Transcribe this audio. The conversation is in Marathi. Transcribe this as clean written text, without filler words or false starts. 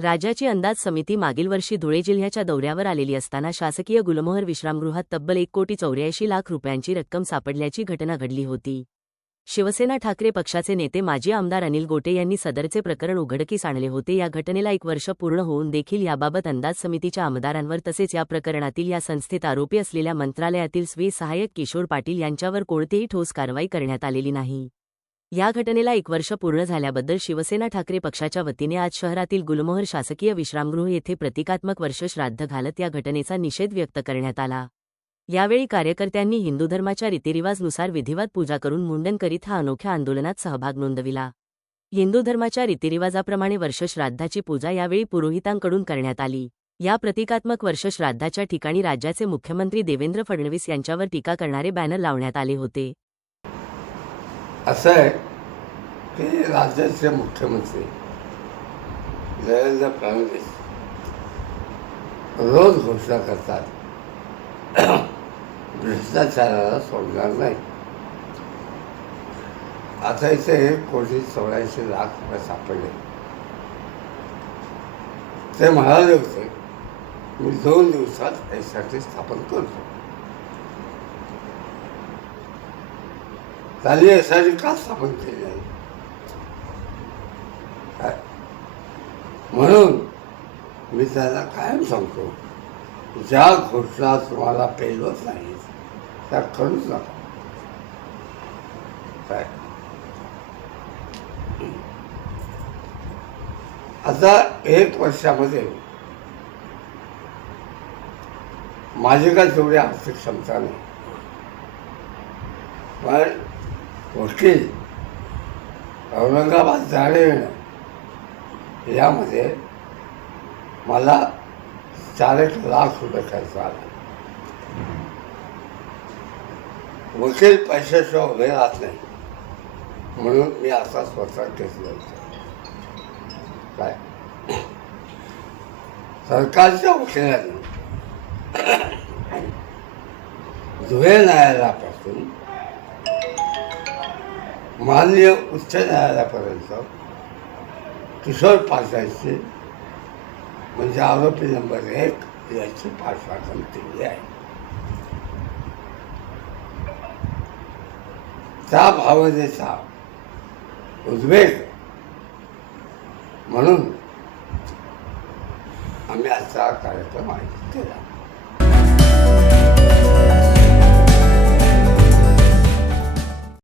राज्याची अंदाज समिती मागील वर्षी धुळे जिल्ह्याच्या दौऱ्यावर आलेली असताना शासकीय गुलमोहर विश्रामगृहात तब्बल 1,84,00,000 रुपयांची रक्कम सापडल्याची घटना घडली होती। शिवसेना ठाकरे पक्षाचे नेते माजी आमदार अनिल गोटे यांनी सदरचे प्रकरण उघडकीस आणले होते। या घटनेला 1 वर्ष पूर्ण होऊन देखील याबाबत अंदाज समितीच्या आमदारांवर तसेच या प्रकरणातील या संस्थेत आरोपी असलेल्या मंत्रालयातील स्वी सहाय्यक किशोर पाटील यांच्यावर कोणतीही ठोस कारवाई करण्यात आलेली नाही। या घटनेला 1 वर्ष पूर्ण झाल्याबद्दल शिवसेना ठाकरे पक्षाच्या वतीने आज शहरातील गुलमोहर शासकीय विश्रामगृह येथे प्रतिकात्मक वर्षश्राद्ध घालत या घटनेचा निषेध व्यक्त करण्यात आला। यावेळी कार्यकर्त्यांनी हिंदू धर्माच्या रीतिरिवाजानुसार विधिवत पूजा करून मुंडन करीत हा अनोख्या आंदोलनात सहभाग नोंदविला। हिंदू धर्माच्या रीतिरिवाजाप्रमाणे वर्षश्राद्धाची पूजा यावेळी पुरोहितांकडून करण्यात आली। या प्रतिकात्मक वर्षश्राद्धाच्या ठिकाणी राज्याचे मुख्यमंत्री देवेंद्र फडणवीस यांच्यावर टीका करणारे बॅनर लावण्यात आले होते। असं आहे की राज्याचे मुख्यमंत्री देवेंद्र फडणवीस रोज घोषणा करतात भ्रष्टाचाराला सोडणार नाही। आता इथे 1,84,00,000 रुपये सापडले। ते म्हणाले होते मी 2 दिवसात यासाठी स्थापन करतो। त्यांनी यासाठी का स्थापन केली नाही म्हणून मी त्याला कायम सांगतो, ज्या घोषणा तुम्हाला पेलवत नाही त्या करूच नका। आता 1 वर्षामध्ये माझी काय तेवढी आर्थिक क्षमता नाही, पण वकील औरंगाबाद जाणे येणं यामध्ये मला 4 लाख रुपये खर्च आला। वकील पैशाशिवाय उभे राहत नाही म्हणून मी असा स्वतः घेतलं होतं। काय सरकारच्या वकिलांनी धुळे न्यायालयापासून माननीय उच्च न्यायालयापर्यंत किशोर पाटलांची म्हणजे आरोपी नंबर 1 याची पाठराखण केली आहे। त्या भावनेचा उद्वेग म्हणून आम्ही आजचा कार्यक्रम आयोजित केला।